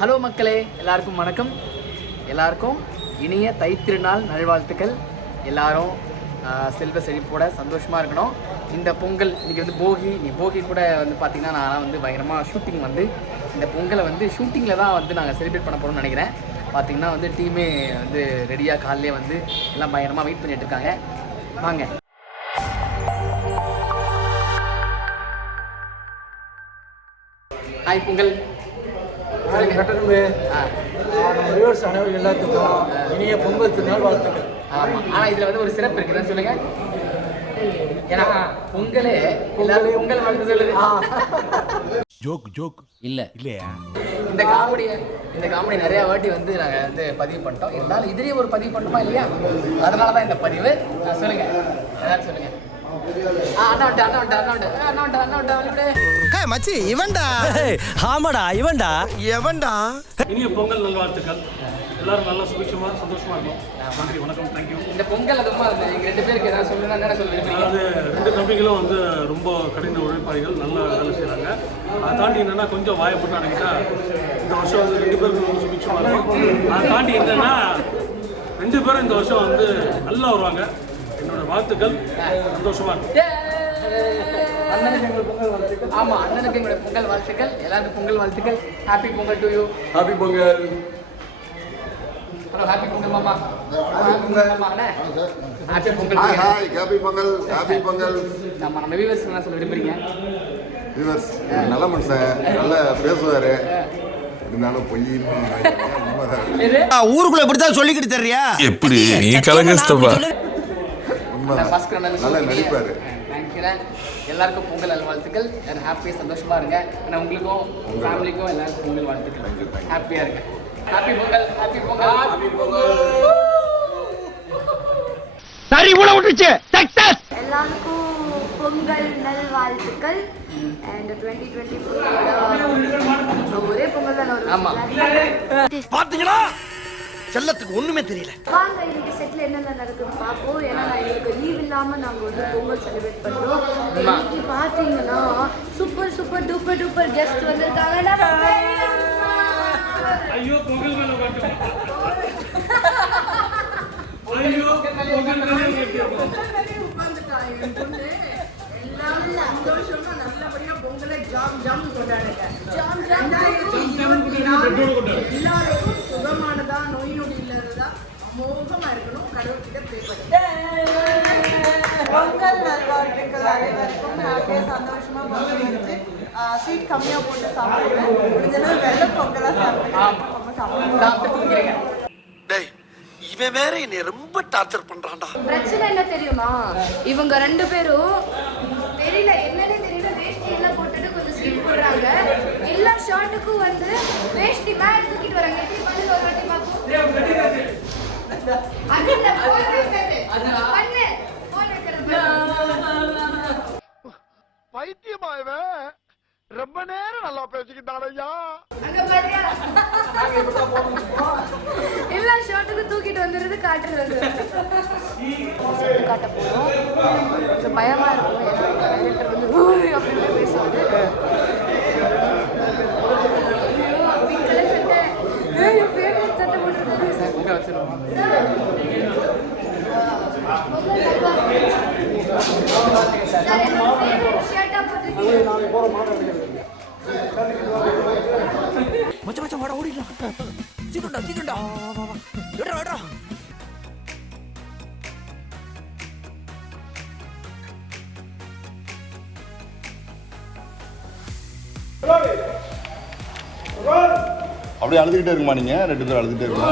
Hello மக்களே, எல்லாருக்கும் வணக்கம். எல்லாருக்கும் இனிய தைத்திருநாள் நல்வாழ்த்துக்கள். எல்லாரும் செல்வ செழிப்போட சந்தோஷமாக இருக்கணும். இந்த பொங்கல் இன்றைக்கி வந்து போகி கூட வந்து பார்த்திங்கன்னா நான் வந்து பயங்கரமாக ஷூட்டிங் வந்து இந்த பொங்கலை வந்து ஷூட்டிங்கில் தான் வந்து நாங்கள் செலிப்ரேட் பண்ண போகிறோம்னு நினைக்கிறேன். பார்த்திங்கன்னா வந்து டீமே வந்து ரெடியாக காலையிலே வந்து எல்லாம் பயங்கரமாக வெயிட் பண்ணிட்டு இருக்காங்க. வாங்க. ஹாய் பொங்கல். எல்லாத்துக்கும் இனிய பொங்கல் திருநாள் வாழ்த்துக்கள். ஆமாம், ஆனால் இதில் வந்து ஒரு சிறப்பு இருக்குதுன்னு சொல்லுங்கள். ஏன்னா பொங்கல் வாழ்த்து சொல்லுது. ஜோக் இல்லையா? இந்த காமெடி நிறைய வாட்டி வந்து நாங்கள் வந்து பதிவு பண்ணிட்டோம். இருந்தாலும் இதுலேயே ஒரு பதிவு பண்ணோமா இல்லையா? அதனால தான் இந்த பதிவு. சொல்லுங்க, எல்லாரும் சொல்லுங்க. இனிய பொங்கல் நல்வாழ்த்துக்கள். எல்லாரும் நல்லா சுபிட்சமா சந்தோஷமா இருக்கும். நன்றி, வணக்கம், தேங்க்யூ. இந்த பொங்கல் அதுமா நீங்க ரெண்டு பேருக்கு ஏதாவது சொல்லணும்னா என்ன சொல்லுவீங்க? அதாவது ரெண்டு தம்பிகளும் வந்து ரொம்ப கடின உழைப்பாளிகள், நல்ல வேலை செய்கிறாங்க. அதை தாண்டி என்னென்னா கொஞ்சம் வாயப்பட்டு அடங்கிட்டா இந்த வருஷம் வந்து ரெண்டு பேருக்கு ரொம்ப சுபிட்சமாக இருக்கும். அதை தாண்டி என்னென்னா ரெண்டு பேரும் இந்த வருஷம் வந்து நல்லா வருவாங்க. என்னோட வாழ்த்துக்கள். சந்தோஷமா இருக்கும். ஆமா, அண்ணனுக்கு எங்களுடைய பொங்கல் வாழ்த்துக்கள். எல்லாருக்கும் பொங்கல் வாழ்த்துக்கள். Happy Pongal to you. Happy Pongal. Hello, happy Pongal மாமா. ஹாப்பி பொங்கல் மாமா. அண்ணே happy Pongal. Hi, happy Pongal. Happy Pongal. ஆமா, நம்ம வியூவர்ஸ் என்ன சொல்ல விரும்புறீங்க? வியூவர்ஸ் நல்ல மனுஷன், நல்லா பேசுவாரு. இருந்தாலும் ஊருக்குள்ள எப்படித்தான் சொல்லிக்கிட்டு தெரியா? எப்படி நீ கலங்கஸ்தப்பா? நல்லா நடிப்பாரு. எல்லாருக்கும் பொங்கல் நல்வாழ்த்துக்கள். ஹாப்பியாக சந்தோஷமா இருங்க. ஆனால் உங்களுக்கும் ஃபேமிலிக்கும் எல்லாருக்கும் பொங்கல் வாழ்த்துக்கள். ஹாப்பியா இருங்க. Happy Pongal. Happy Pongal. Happy Pongal. சரி, ஊட விட்டுச்சு. சக்சஸ். எல்லாருக்கும் பொங்கல் நல்வாழ்த்துக்கள். And 2024 ஒரே பொங்கல் தான் வரும். ஆமா, பாத்தீங்களா? செல்லத்துக்கு ஒண்ணுமே தெரியல. வாங்க, இன்னைக்கு செட்ல என்னென்ன நடக்குதுன்னு பார்ப்போம். ஏன்னா எங்களுக்கு லீவ் இல்லாம நாங்க வந்து பொங்கல் செலிப்ரேட் பண்றோம். இன்னைக்கு பாத்தீங்கன்னா சூப்பர் டூப்பர் கெஸ்ட் வந்திருக்காங்க. ஐயோ பொங்கல் மேல காட்டு. ஐயோ பொங்கல் மேல காட்டு. சந்தோஷமா நல்லபடியா பொங்கலை ஜாம் கொண்டாடுங்க. எல்லாருக்கும் சுகமானதா, நோய் நொடி இல்லாததா, அமோகமா இருக்கணும். கடவுள்கிட்ட ப்ரே பண்ணுங்க. பொங்கல் நல்வாழ்த்துக்கள் அனைவருக்கும். ஹாப்பியா சந்தோஷமா பொங்கல் வச்சு ஸ்வீட் கம்மியா போட்டு சாப்பிடுவேன். முடிஞ்சளவு வெள்ளை பொங்கலா சாப்பிடுவேன். இவன் வேற என்னை ரொம்ப டார்ச்சர் பண்றான்டா. பிரச்சனை என்ன தெரியுமா? இவங்க ரெண்டு பேரும் தெரியல, என்னன்னு தெரியல, வேஷ்டி எல்லாம் போட்டுட்டு கொஞ்சம் ஸ்லிப் போடுறாங்க. எல்லா ஷார்ட்டுக்கும் வந்து வேஷ்டி மேல தூக்கிட்டு வராங்க. எப்படி பண்ணு ஒரு வாட்டி பாப்போம். அண்ணா போன் வைக்கிறது பண்ணு. போன் வைக்கிறது பைத்தியமா இவன். ரொம்ப நேரம் நல்லா பேசிக்கிட்டான் ஐயா. அங்க பாரியா? எல்லா ஷார்ட்டுக்கும் தூக்கிட்டு வந்துடுறது, காட்டுறது. செட்டு காட்ட போறோம். கொஞ்சம் பயமா இருக்கும். ஏன்னா டைரக்டர் வந்து அப்படின்னு பேசுவாரு. பிங்க் கலர் சட்டை, என் ஃபேவரட் சட்டை போட்டுருக்காரு. உங்க வச்சிருவோம். ஷர்ட்டா போட்டுருக்கீங்க. மச்சான் வாடா, ஓடிடலாம். சீக்கிரம்டா. விடுறா. அப்படியே அழுதுகிட்டே இருக்குமா? நீங்க ரெண்டு பேரும் அழுதுகிட்டே இருக்குமா?